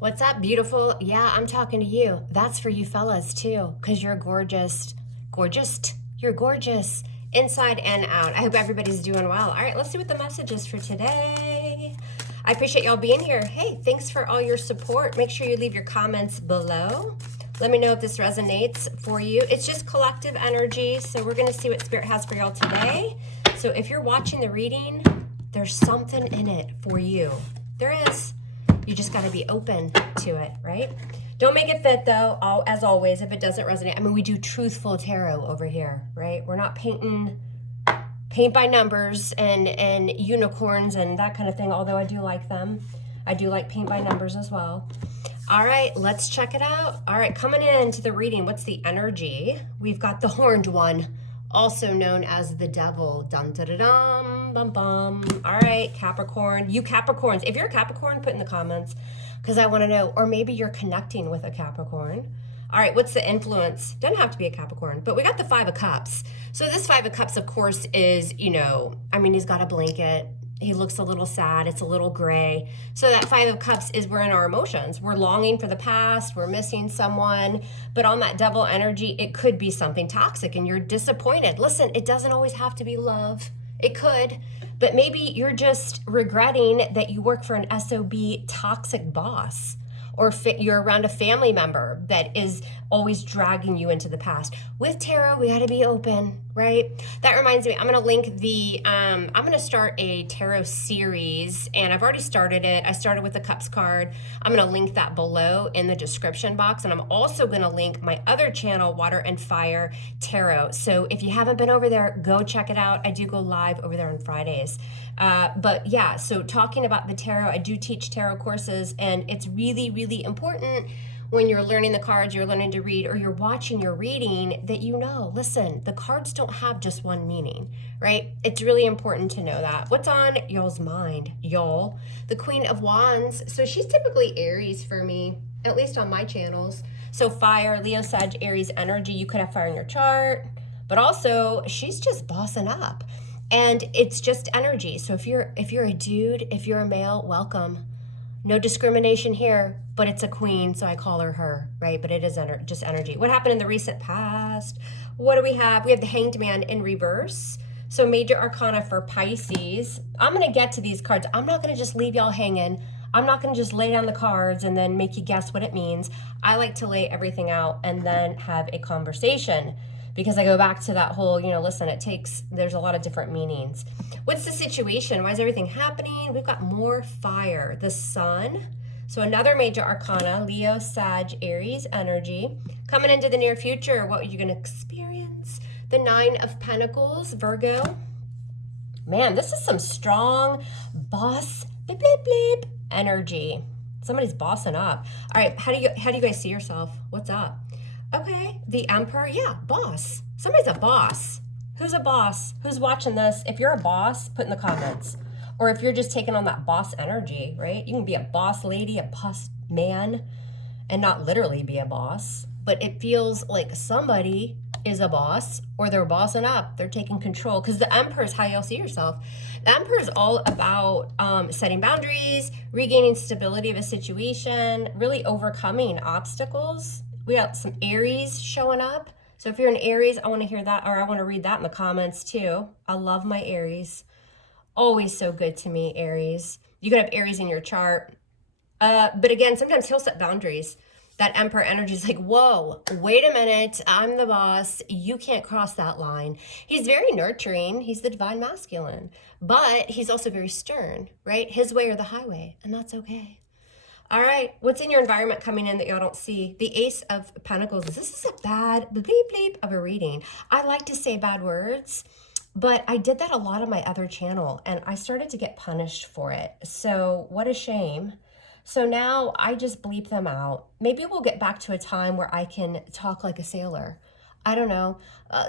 What's up, beautiful? Yeah, I'm talking to you. That's for you fellas too, because you're gorgeous. Gorgeous. You're gorgeous inside and out. I hope everybody's doing well. All right, let's see what the message is for today. I appreciate y'all being here. Hey, thanks for all your support. Make sure you leave your comments below. Let me know if this resonates for you. It's just collective energy, so we're going to see what Spirit has for y'all today. So if you're watching the reading, there's something in it for you. There is. You just got to be open to it, right? Don't make it fit, though, as always, if it doesn't resonate. I mean, we do truthful tarot over here, right? We're not paint by numbers and unicorns and that kind of thing, although I do like them. I do like paint by numbers as well. All right, let's check it out. All right, coming into the reading, what's the energy? We've got the horned one, also known as the devil. Dum da da dum, bum bum. All right, Capricorn. You Capricorns, if you're a Capricorn, put in the comments because I want to know. Or maybe you're connecting with a Capricorn. All right, what's the influence? Doesn't have to be a Capricorn, but we got the Five of Cups. So this Five of Cups, of course, is, I mean, he's got a blanket. He looks a little sad. It's a little gray. So that Five of Cups is we're in our emotions. We're longing for the past. We're missing someone. But on that devil energy, it could be something toxic and you're disappointed. Listen, it doesn't always have to be love. It could. But maybe you're just regretting that you work for an SOB toxic boss. Or you're around a family member that is always dragging you into the past. With tarot, we got to be open, right? That reminds me, I'm going to link I'm going to start a tarot series, and I've already started it. I started with the Cups card. I'm going to link that below in the description box, and I'm also going to link my other channel, Water and Fire Tarot. So if you haven't been over there, go check it out. I do go live over there on Fridays. But yeah, so talking about the tarot, I do teach tarot courses, and it's really, really important when you're learning the cards, you're learning to read, or you're watching your reading that listen, the cards don't have just one meaning, right? It's really important to know that. What's on y'all's mind, y'all? The Queen of Wands. So she's typically Aries for me, at least on my channels. So fire, Leo, Sag, Aries energy. You could have fire in your chart, but also she's just bossing up. And it's just energy. So if you're a dude, if you're a male, welcome. No discrimination here, but it's a queen, so I call her, right? But it is just energy. What happened in the recent past? What do we have? We have the Hanged Man in reverse. So major arcana for Pisces. I'm going to get to these cards. I'm not going to just leave y'all hanging. I'm not going to just lay down the cards and then make you guess what it means. I like to lay everything out and then have a conversation. Because I go back to that whole, listen, there's a lot of different meanings. What's the situation? Why is everything happening? We've got more fire. The sun. So another major arcana, Leo, Sag, Aries energy. Coming into the near future, what are you going to experience? The Nine of Pentacles, Virgo. Man, this is some strong boss, bleep, bleep, bleep, energy. Somebody's bossing up. All right, how do you guys see yourself? What's up? Okay, the Emperor, yeah, boss. Somebody's a boss. Who's a boss? Who's watching this? If you're a boss, put in the comments. Or if you're just taking on that boss energy, right? You can be a boss lady, a boss man, and not literally be a boss. But it feels like somebody is a boss, or they're bossing up. They're taking control. Because the Emperor is how you'll see yourself. The Emperor is all about setting boundaries, regaining stability of a situation, really overcoming obstacles. We got some Aries showing up. So if you're an Aries, I want to hear that, or I want to read that in the comments too. I love my Aries. Always so good to me, Aries. You could have Aries in your chart. But again, sometimes he'll set boundaries. That Emperor energy is like, whoa, wait a minute. I'm the boss. You can't cross that line. He's very nurturing. He's the divine masculine. But he's also very stern, right? His way or the highway. And that's okay. All right, what's in your environment coming in that y'all don't see? The Ace of Pentacles. This is a bad bleep bleep of a reading. I like to say bad words, but I did that a lot on my other channel, and I started to get punished for it. So what a shame. So now I just bleep them out. Maybe we'll get back to a time where I can talk like a sailor. I don't know.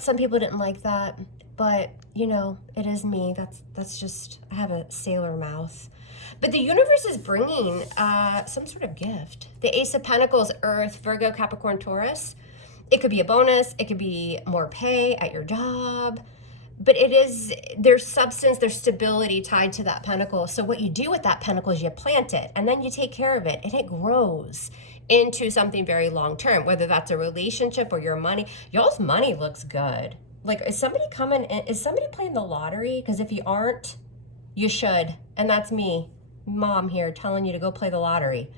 Some people didn't like that, but it is me. That's just, I have a sailor mouth. But the universe is bringing some sort of gift. The Ace of Pentacles, Earth, Virgo, Capricorn, Taurus. It could be a bonus. It could be more pay at your job. but it is, there's substance, there's stability tied to that pentacle. So what you do with that pentacle is you plant it and then you take care of it and it grows into something very long term, whether that's a relationship or your money. Y'all's money looks good. Like, is somebody coming in? Is somebody playing the lottery? Because if you aren't, you should. And that's me, mom here, telling you to go play the lottery.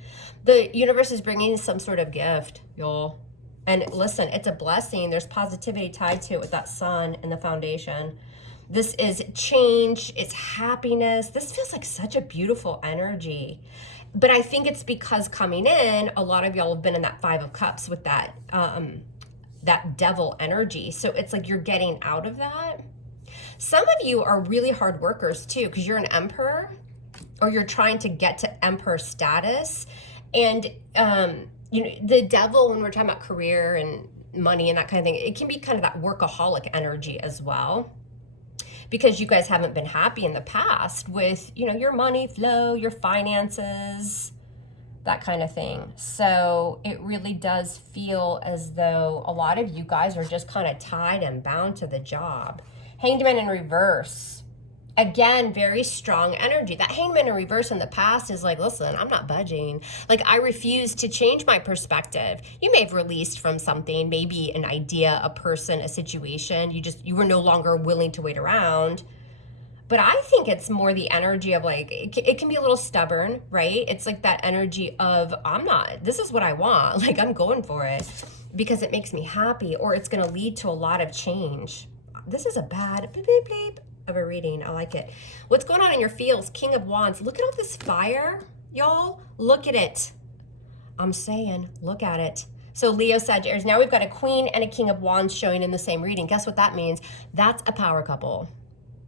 The universe is bringing some sort of gift, y'all. And listen, it's a blessing. There's positivity tied to it with that sun and the foundation. This is change. It's happiness. This feels like such a beautiful energy. But I think it's because coming in, a lot of y'all have been in that 5 of Cups with that, that devil energy. So it's like you're getting out of that. Some of you are really hard workers too, because you're an emperor or you're trying to get to emperor status. And, you know, the devil, when we're talking about career and money and that kind of thing, it can be kind of that workaholic energy as well, because you guys haven't been happy in the past with, you know, your money flow, your finances, that kind of thing. So it really does feel as though a lot of you guys are just kind of tied and bound to the job. Hanged Man in reverse. Again, very strong energy. That Hangman in reverse in the past is like, listen, I'm not budging. Like, I refuse to change my perspective. You may have released from something, maybe an idea, a person, a situation. You were no longer willing to wait around. But I think it's more the energy of like, it can be a little stubborn, right? It's like that energy of, this is what I want. Like, I'm going for it because it makes me happy, or it's going to lead to a lot of change. This is a bad bleep, bleep, bleep of a reading. I like it. What's going on in your fields? King of Wands. Look at all this fire, y'all. Look at it. I'm saying, look at it. So Leo, Sagittarius. Now we've got a Queen and a King of Wands showing in the same reading. Guess what that means? That's a power couple.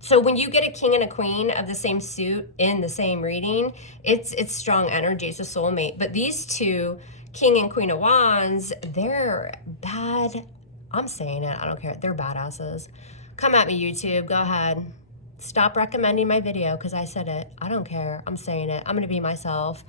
So when you get a King and a Queen of the same suit in the same reading, it's strong energy. It's a soulmate. But these two, King and Queen of Wands, they're bad. I'm saying it. I don't care. They're badasses. Come at me, YouTube. Go ahead. Stop recommending my video because I said it. I don't care. I'm saying it. I'm going to be myself.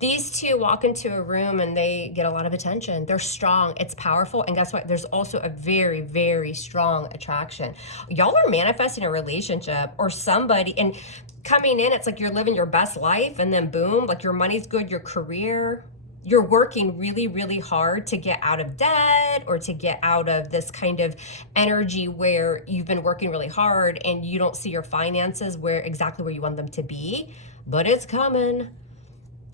These two walk into a room and they get a lot of attention. They're strong. It's powerful. And guess what? There's also a very, very strong attraction. Y'all are manifesting a relationship or somebody, and coming in, it's like you're living your best life, and then boom, like your money's good, your career, you're working really, really hard to get out of debt or to get out of this kind of energy where you've been working really hard and you don't see your finances exactly where you want them to be, but it's coming.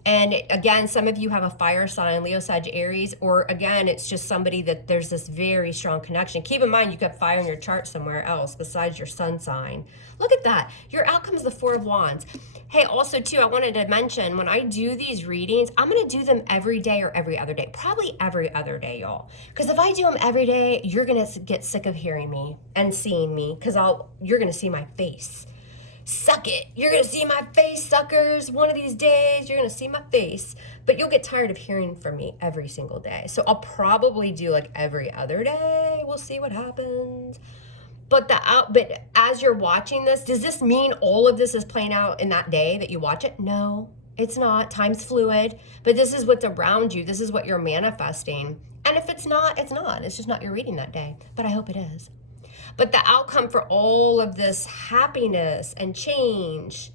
And again, some of you have a fire sign, Leo, Sagittarius, or again, it's just somebody that there's this very strong connection. Keep in mind, you got fire in your chart somewhere else besides your sun sign. Look at that. Your outcome is the 4 of Wands. Hey, also too, I wanted to mention, when I do these readings, I'm going to do them every day or every other day. Probably every other day, y'all. Because if I do them every day, you're going to get sick of hearing me and seeing me, because you're going to see my face. Suck it. You're going to see my face, suckers. One of these days, you're going to see my face. But you'll get tired of hearing from me every single day. So I'll probably do like every other day. We'll see what happens. But as you're watching this, does this mean all of this is playing out in that day that you watch it? No, it's not. Time's fluid. But this is what's around you. This is what you're manifesting. And if it's not, it's not. It's just not your reading that day. But I hope it is. But the outcome for all of this happiness and change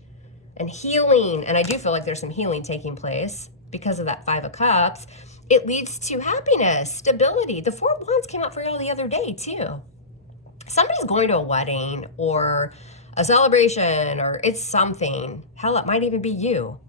and healing, and I do feel like there's some healing taking place because of that 5 of Cups, it leads to happiness, stability. The 4 of Wands came out for y'all the other day too. Somebody's going to a wedding or a celebration, or it's something. Hell, it might even be you.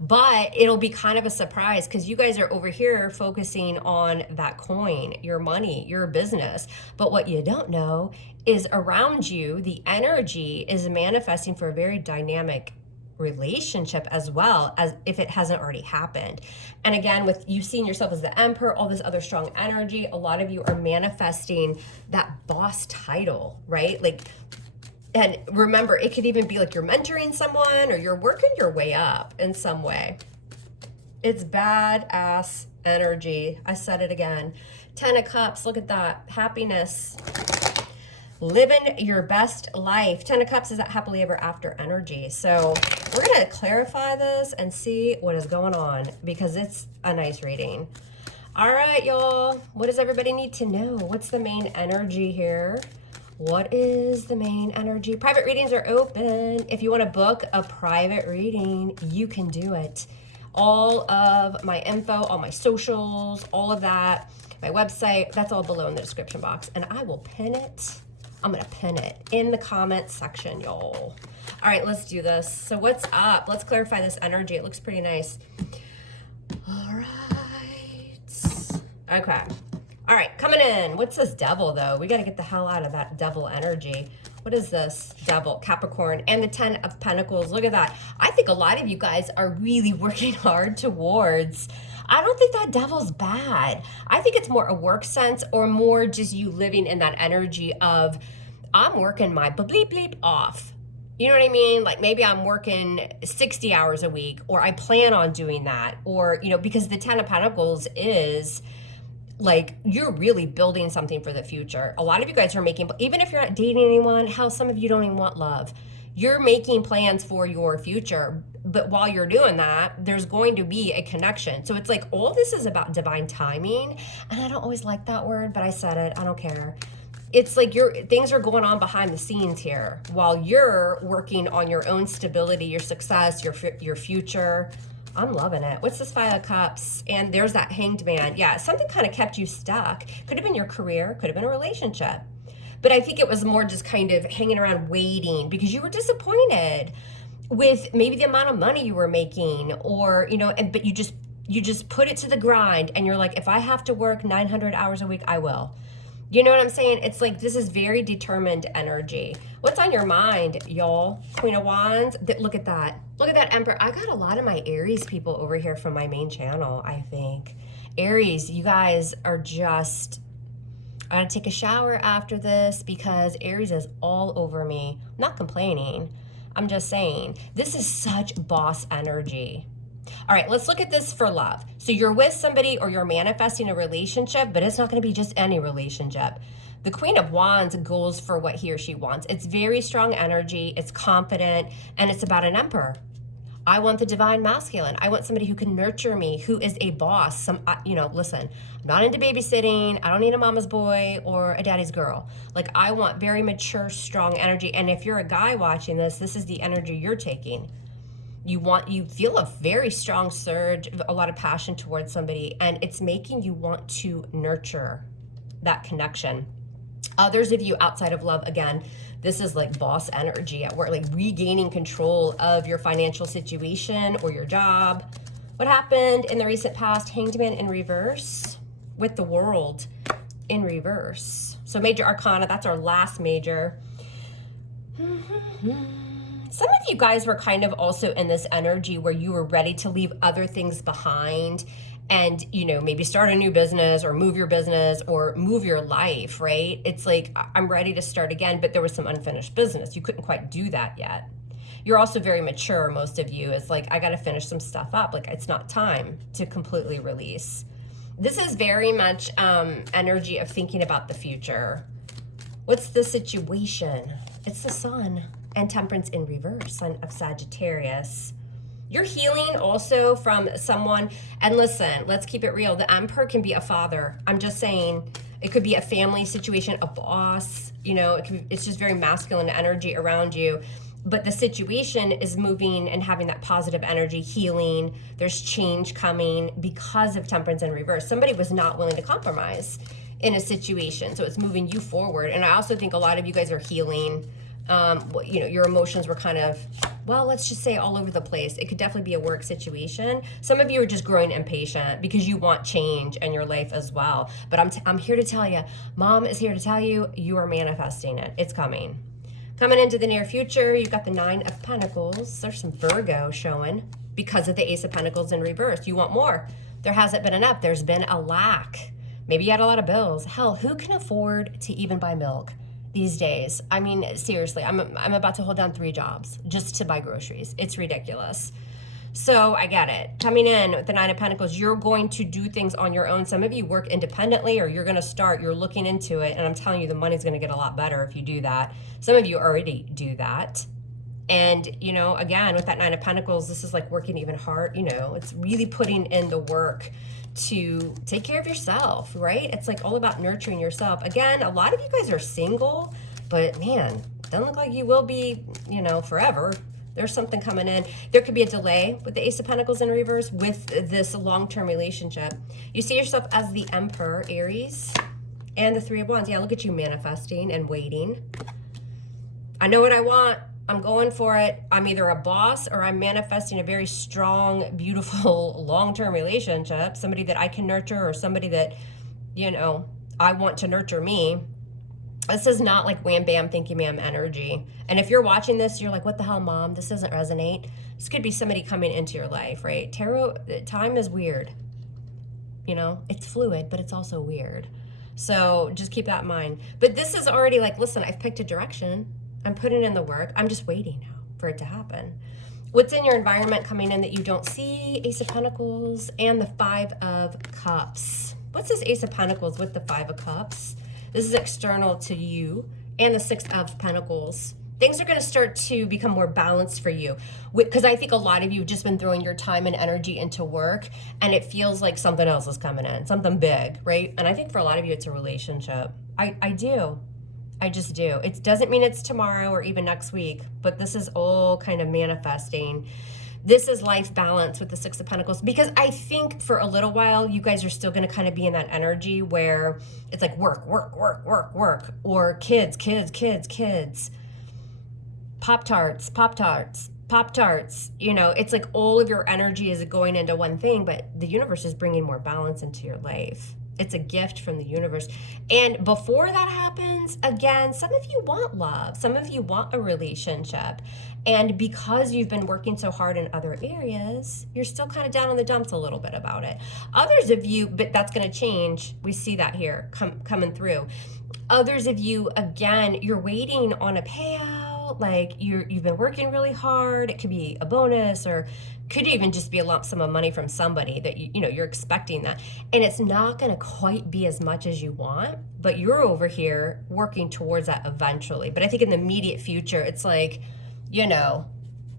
But it'll be kind of a surprise because you guys are over here focusing on that coin, your money, your business. But what you don't know is around you, the energy is manifesting for a very dynamic relationship as well, as if it hasn't already happened. And again, with you seeing yourself as the emperor, all this other strong energy, a lot of you are manifesting that boss title, right? Like, and remember, it could even be like you're mentoring someone or you're working your way up in some way. It's badass energy. I said it again. 10 of Cups, look at that. Happiness. Living your best life. 10 of Cups is that happily ever after energy. So we're going to clarify this and see what is going on because it's a nice reading. All right, y'all. What does everybody need to know? What's the main energy here What is the main energy? Private readings are open. If you want to book a private reading, you can do it. All of my info, all my socials, all of that, my website, that's all below in the description box. And I will pin it. I'm going to pin it in the comments section, y'all. All right, let's do this. So what's up? Let's clarify this energy. It looks pretty nice. All right. Okay. All right, coming in. What's this devil, though? We got to get the hell out of that devil energy. What is this? Devil, Capricorn, and the 10 of Pentacles. Look at that. I think a lot of you guys are really working hard towards... I don't think that devil's bad. I think it's more a work sense or more just you living in that energy of, I'm working my bleep bleep off. You know what I mean? Like maybe I'm working 60 hours a week, or I plan on doing that. Or, you know, because the 10 of Pentacles is... like you're really building something for the future. A lot of you guys are making, even if you're not dating anyone, hell, some of you don't even want love. You're making plans for your future. But while you're doing that, there's going to be a connection. So it's like all this is about divine timing. And I don't always like that word, but I said it. I don't care. It's like things are going on behind the scenes here while you're working on your own stability, your success, your future. I'm loving it. What's this 5 of Cups? And there's that Hanged Man. Yeah, something kind of kept you stuck. Could have been your career, could have been a relationship. But I think it was more just kind of hanging around waiting because you were disappointed with maybe the amount of money you were making, or, you know, but you just put it to the grind and you're like, if I have to work 900 hours a week, I will. You know what I'm saying? It's like this is very determined energy. What's on your mind, y'all? Queen of Wands. Look at that. Look at that Emperor. I got a lot of my Aries people over here from my main channel, I think. Aries, you guys are just... I'm going to take a shower after this because Aries is all over me. I'm not complaining. I'm just saying. This is such boss energy. All right, let's look at this for love. So you're with somebody or you're manifesting a relationship, but it's not going to be just any relationship. The Queen of Wands goes for what he or she wants. It's very strong energy, it's confident, and it's about an emperor. I want the divine masculine. I want somebody who can nurture me, who is a boss. You know, listen, I'm not into babysitting. I don't need a mama's boy or a daddy's girl. Like, I want very mature, strong energy. And if you're a guy watching this, this is the energy you're taking. You feel a very strong surge, a lot of passion towards somebody, and it's making you want to nurture that connection. Others of you outside of love, again, this is like boss energy at work, like regaining control of your financial situation or your job. What happened in the recent past? Hanged Man in reverse with the World in reverse. So major arcana, that's our last major. Some of you guys were kind of also in this energy where you were ready to leave other things behind and, you know, maybe start a new business or move your business or move your life, right? It's like, I'm ready to start again, but there was some unfinished business. You couldn't quite do that yet. You're also very mature, most of you. It's like, I got to finish some stuff up. Like, it's not time to completely release. This is very much energy of thinking about the future. What's the situation? It's the Sun. And Temperance in reverse, Sun of Sagittarius. You're healing also from someone, and listen, let's keep it real. The Emperor can be a father. I'm just saying, it could be a family situation, a boss, you know, it's just very masculine energy around you. But the situation is moving and having that positive energy, healing. There's change coming because of Temperance in reverse. Somebody was not willing to compromise in a situation, so it's moving you forward. And I also think a lot of you guys are healing. You know, your emotions were kind of, well, let's just say all over the place. It could definitely be a work situation. Some of you are just growing impatient because you want change in your life as well. But I'm here to tell you, Mom is here to tell you, you are manifesting it. It's coming. Coming into the near future, you've got the 9 of Pentacles. There's some Virgo showing because of the Ace of Pentacles in reverse. You want more. There hasn't been enough. There's been a lack. Maybe you had a lot of bills. Hell, who can afford to even buy milk these days? I mean, seriously, I'm about to hold down 3 jobs just to buy groceries. It's ridiculous. So I get it. Coming in with the 9 of Pentacles, you're going to do things on your own. Some of you work independently, or you're going to start, you're looking into it. And I'm telling you, the money's going to get a lot better if you do that. Some of you already do that. And, you know, again, with that 9 of Pentacles, this is like working even hard. You know, it's really putting in the work to take care of yourself, right? It's like all about nurturing yourself. Again, a lot of you guys are single. But man, doesn't look like you will be, you know, forever. There's something coming in. There could be a delay with the Ace of Pentacles in reverse with this long-term relationship. You see yourself as the Emperor, Aries, and the Three of Wands. Yeah, look at you manifesting and waiting. I know what I want. I'm going for it. I'm either a boss or I'm manifesting a very strong, beautiful, long-term relationship. Somebody that I can nurture or somebody that, you know, I want to nurture me. This is not like wham, bam, thank you, ma'am energy. And if you're watching this, you're like, what the hell, mom? This doesn't resonate. This could be somebody coming into your life, right? Tarot, time is weird. You know, it's fluid, but it's also weird. So just keep that in mind. But this is already like, listen, I've picked a direction. I'm putting in the work. I'm just waiting now for it to happen. What's in your environment coming in that you don't see? Ace of Pentacles and the Five of Cups. What's this Ace of Pentacles with the Five of Cups? This is external to you, and the Six of Pentacles. Things are going to start to become more balanced for you, because I think a lot of you have just been throwing your time and energy into work, and it feels like something else is coming in, something big, right? And I think for a lot of you, it's a relationship. I do. I just do. It doesn't mean it's tomorrow or even next week, but this is all kind of manifesting. This is life balance with the Six of Pentacles, because I think for a little while, you guys are still going to kind of be in that energy where it's like work, work, work, work, work, or kids, kids, kids, kids, Pop-Tarts, Pop-Tarts, Pop-Tarts. You know, it's like all of your energy is going into one thing, but the universe is bringing more balance into your life. It's a gift from the universe. And before that happens, again, some of you want love. Some of you want a relationship. And because you've been working so hard in other areas, you're still kind of down in the dumps a little bit about it. Others of you, but that's going to change. We see that here coming through. Others of you, again, you're waiting on a payout. Like you've been working really hard. It could be a bonus, or could even just be a lump sum of money from somebody that you know you're expecting that, and it's not going to quite be as much as you want, but you're over here working towards that eventually. But I think in the immediate future, it's like, you know,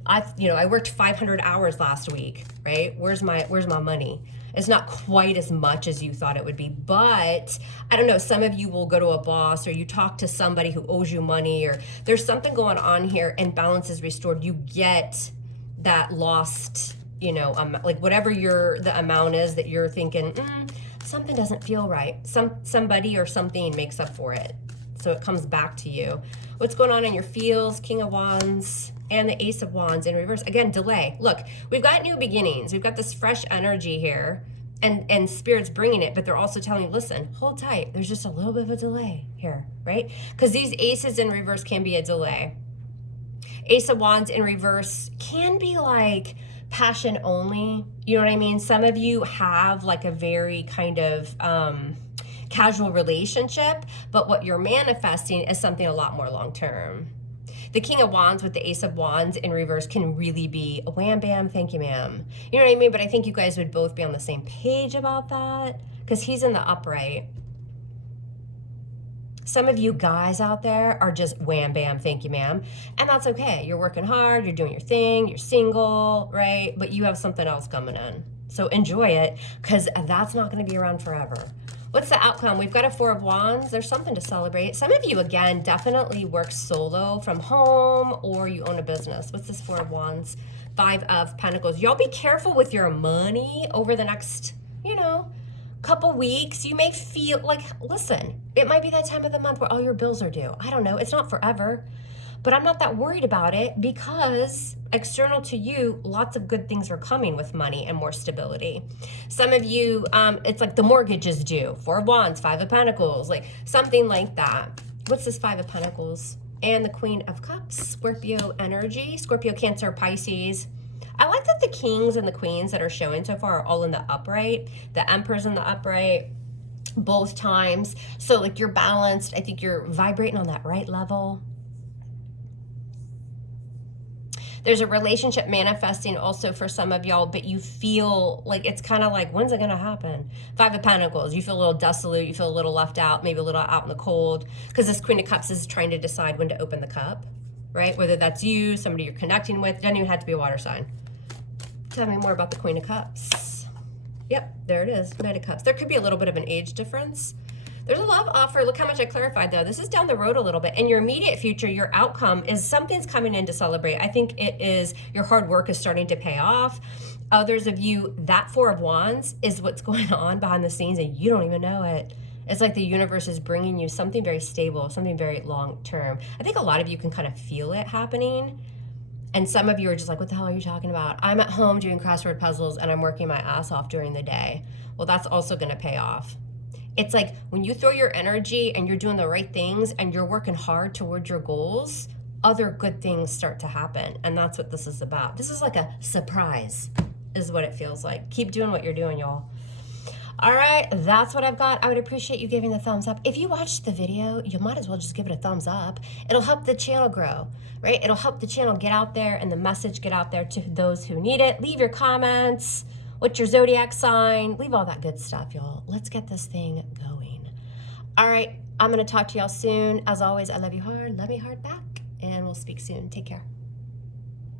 I worked 500 hours last week, right? Where's my money? It's not quite as much as you thought it would be, but I don't know, some of you will go to a boss, or you talk to somebody who owes you money, or there's something going on here and balance is restored. You get that lost, you know, like whatever the amount is that you're thinking, something doesn't feel right. Somebody or something makes up for it. So it comes back to you. What's going on in your feels? King of Wands and the Ace of Wands in reverse. Again, delay. Look, we've got new beginnings. We've got this fresh energy here, and Spirit's bringing it, but they're also telling you, listen, hold tight. There's just a little bit of a delay here, right? Because these aces in reverse can be a delay. Ace of Wands in reverse can be like passion only. You know what I mean? Some of you have like a very kind of casual relationship, but what you're manifesting is something a lot more long-term. The King of Wands with the Ace of Wands in reverse can really be a wham, bam, thank you, ma'am. You know what I mean? But I think you guys would both be on the same page about that, because he's in the upright. Some of you guys out there are just wham, bam, thank you, ma'am. And that's okay. You're working hard. You're doing your thing. You're single, right? But you have something else coming in. So enjoy it, because that's not going to be around forever. What's the outcome? We've got a Four of Wands. There's something to celebrate. Some of you, again, definitely work solo from home, or you own a business. What's this Four of Wands? Five of Pentacles. Y'all be careful with your money over the next, you know, couple weeks. You may feel like, listen, it might be that time of the month where all your bills are due. I don't know. It's not forever. But I'm not that worried about it, because external to you, lots of good things are coming with money and more stability. Some of you, it's like the mortgage is due. Four of Wands, Five of Pentacles, like something like that. What's this Five of Pentacles? And the Queen of Cups, Scorpio energy, Scorpio, Cancer, Pisces. I like that the kings and the queens that are showing so far are all in the upright. The Emperor's in the upright both times. So like you're balanced. I think you're vibrating on that right level. There's a relationship manifesting also for some of y'all, but you feel like it's kind of like, when's it going to happen? Five of Pentacles, you feel a little desolate, you feel a little left out, maybe a little out in the cold, because this Queen of Cups is trying to decide when to open the cup, right? Whether that's you, somebody you're connecting with, doesn't even have to be a water sign. Tell me more about the Queen of Cups. Yep, there it is, Knight of Cups. There could be a little bit of an age difference. There's a love offer. Look how much I clarified though. This is down the road a little bit. In your immediate future, your outcome is something's coming in to celebrate. I think it is your hard work is starting to pay off. Others of you, that Four of Wands is what's going on behind the scenes and you don't even know it. It's like the universe is bringing you something very stable, something very long term. I think a lot of you can kind of feel it happening. And some of you are just like, what the hell are you talking about? I'm at home doing crossword puzzles and I'm working my ass off during the day. Well, that's also going to pay off. It's like when you throw your energy and you're doing the right things and you're working hard towards your goals, other good things start to happen. And that's what this is about. This is like a surprise, is what it feels like. Keep doing what you're doing, y'all. All right, that's what I've got. I would appreciate you giving the thumbs up. If you watched the video, you might as well just give it a thumbs up. It'll help the channel grow, right? It'll help the channel get out there and the message get out there to those who need it. Leave your comments. What's your zodiac sign? Leave all that good stuff, y'all. Let's get this thing going. All right, I'm going to talk to y'all soon. As always, I love you hard. Love me hard back. And we'll speak soon. Take care.